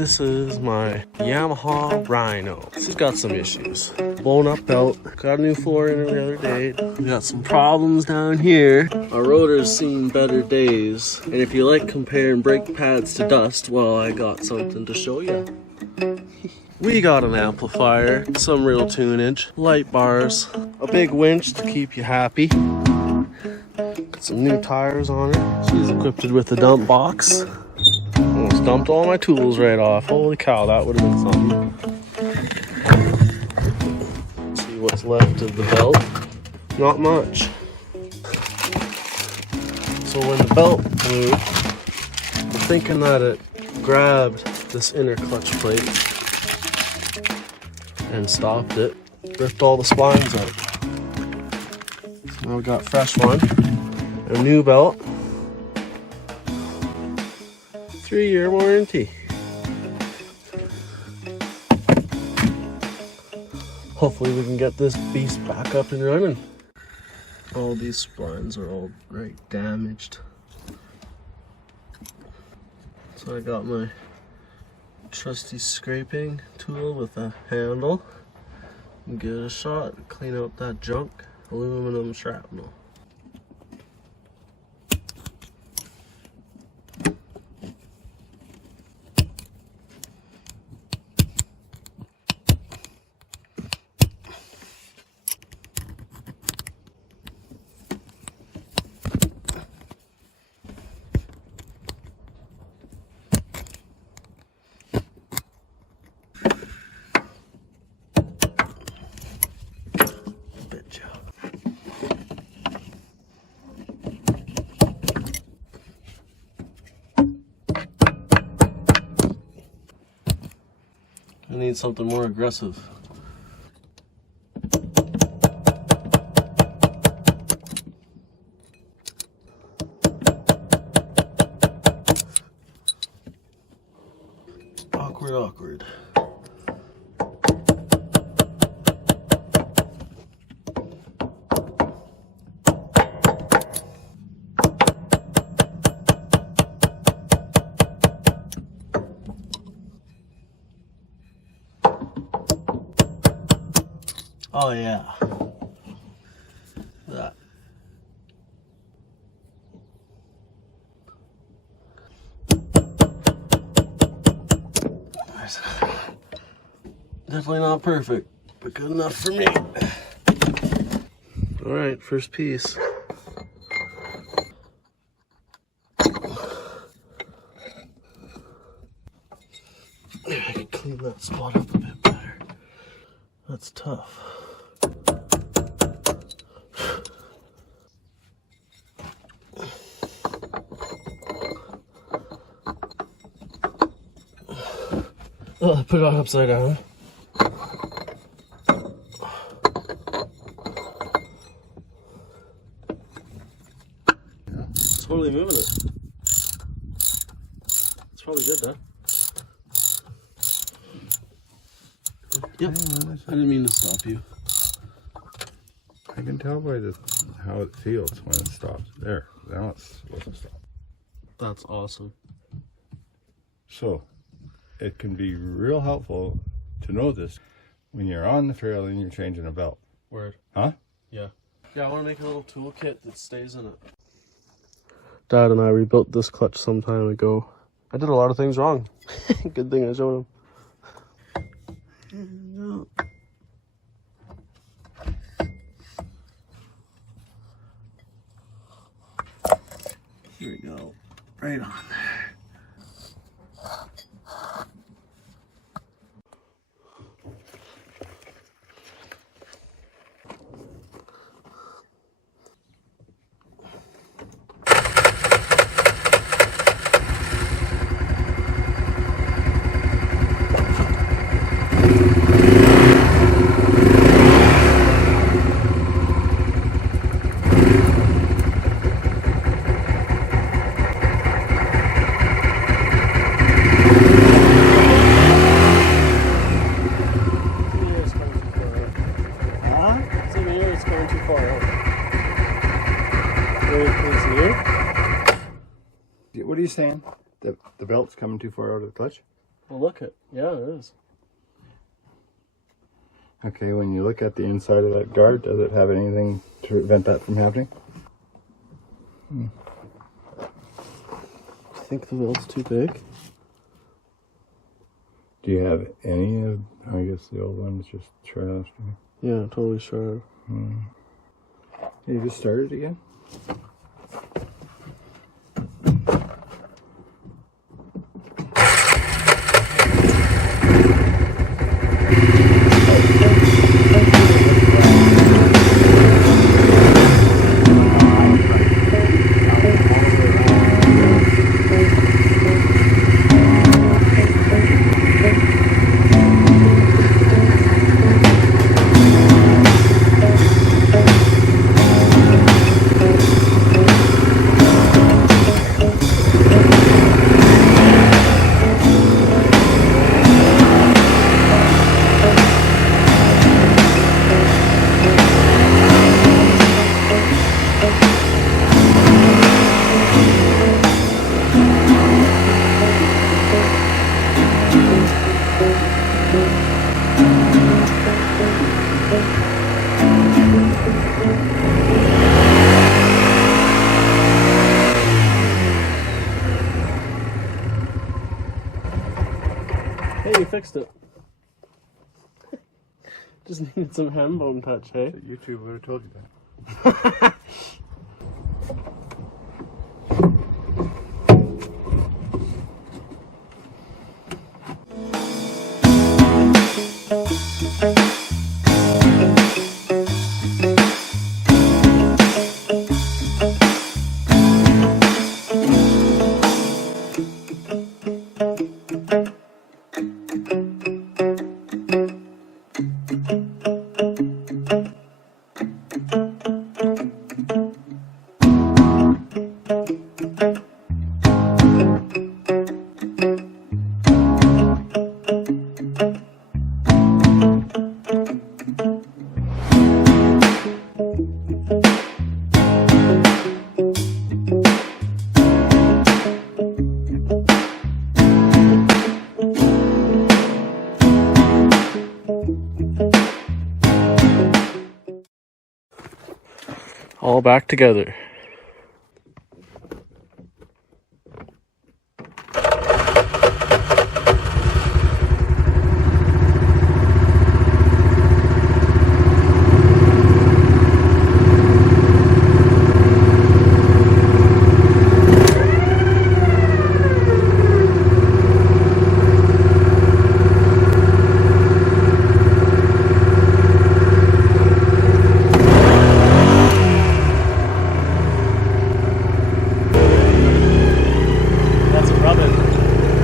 This is my Yamaha Rhino. She's got some issues. Blown up belt. Got a new floor in her the other day. We got some problems down here. Our rotor's seen better days. And if you like comparing brake pads to dust, well, I got something to show you. We got an amplifier, some real tunage, light bars, a big winch to keep you happy. Got some new tires on her. She's equipped with a dump box. Almost dumped all my tools right off. Holy cow, that would have been something. See what's left of the belt. Not much. So when the belt blew, I'm thinking that it grabbed this inner clutch plate and stopped it. Ripped all the splines out. So now we got a fresh one. A new belt. 3-year warranty. Hopefully we can get this beast back up and running. All these splines are all right damaged. So I got my trusty scraping tool with a handle. Give it a shot, clean out that junk, aluminum shrapnel. I need something more aggressive. Awkward. Oh yeah. That. Definitely not perfect, but good enough for me. All right, first piece. Maybe I could clean that spot up a bit better. That's tough. Oh, I put it on upside down. Totally moving it. It's probably good, though. Yep. I didn't mean to stop you. I can tell by how it feels when it stops. There. Now it's supposed to stop. That's awesome. So, it can be real helpful to know this when you're on the trail and you're changing a belt. Word. Huh? Yeah. Yeah, I want to make a little toolkit that stays in it. Dad and I rebuilt this clutch some time ago. I did a lot of things wrong. Good thing I showed him. Here we go. Right on there. What are you saying? The belt's coming too far out of the clutch? Well, look at, yeah, it is. Okay, when you look at the inside of that guard, does it have anything to prevent that from happening? I think the welt's too big. Do you have any of, I guess the old one's just short off? Yeah, totally sure. You just started again? Hey, you fixed it. Just needed some ham bone touch, hey? YouTube would have told you that. All back together.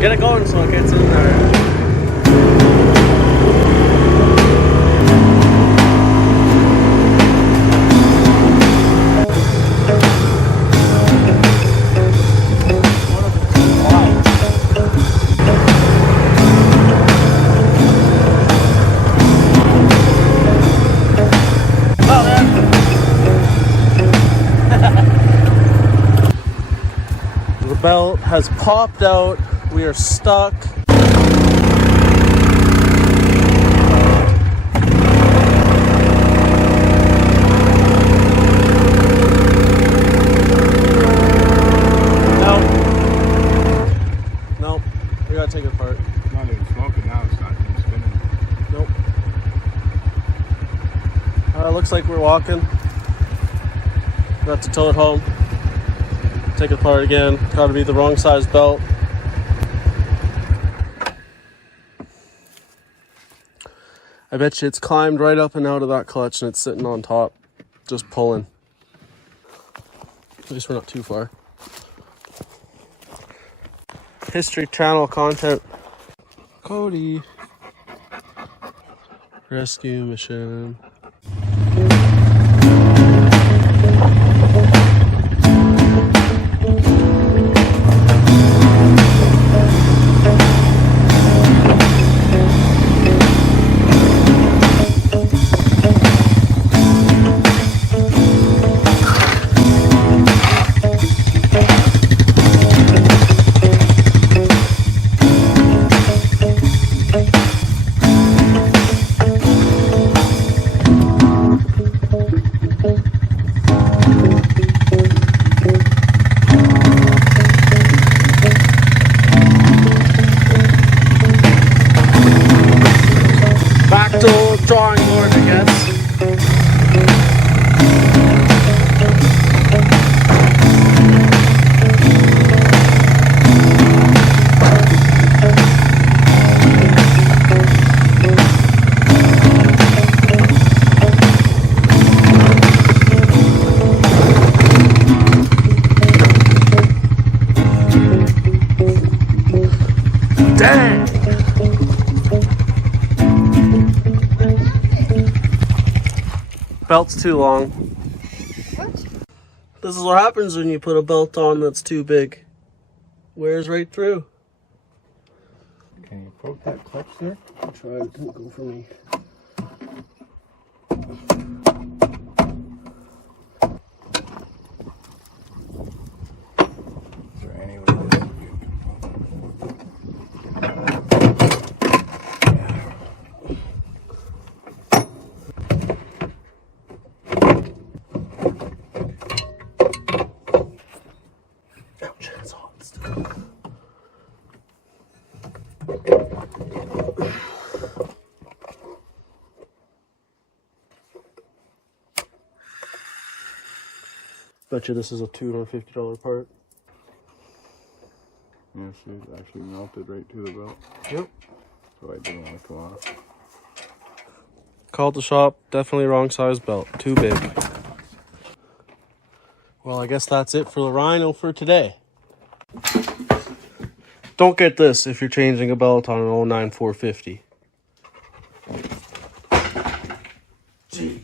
Get it going so it gets in there. The belt has popped out. We are stuck. Nope. We gotta take it apart. It's not even smoking now, it's not even spinning. Nope. Looks like we're walking. We have to tow it home. Take it apart again. Gotta be the wrong size belt. I bet you it's climbed right up and out of that clutch and it's sitting on top, just pulling. At least we're not too far. History Channel content. Cody. Rescue mission. Still drawing board, I guess. Dang! Belt's too long. What? This is what happens when you put a belt on that's too big. Wears right through. Can you poke that clutch there? I'll try, it didn't go for me. Is there any way this you Ouch, that's hot still. Bet you this is a $250 part. Yes, it actually melted right to the belt. Yep. So I didn't want to come off. Called the shop, definitely wrong size belt, too big. Well, I guess that's it for the Rhino for today. Don't get this if you're changing a belt on an 09 450. Gee.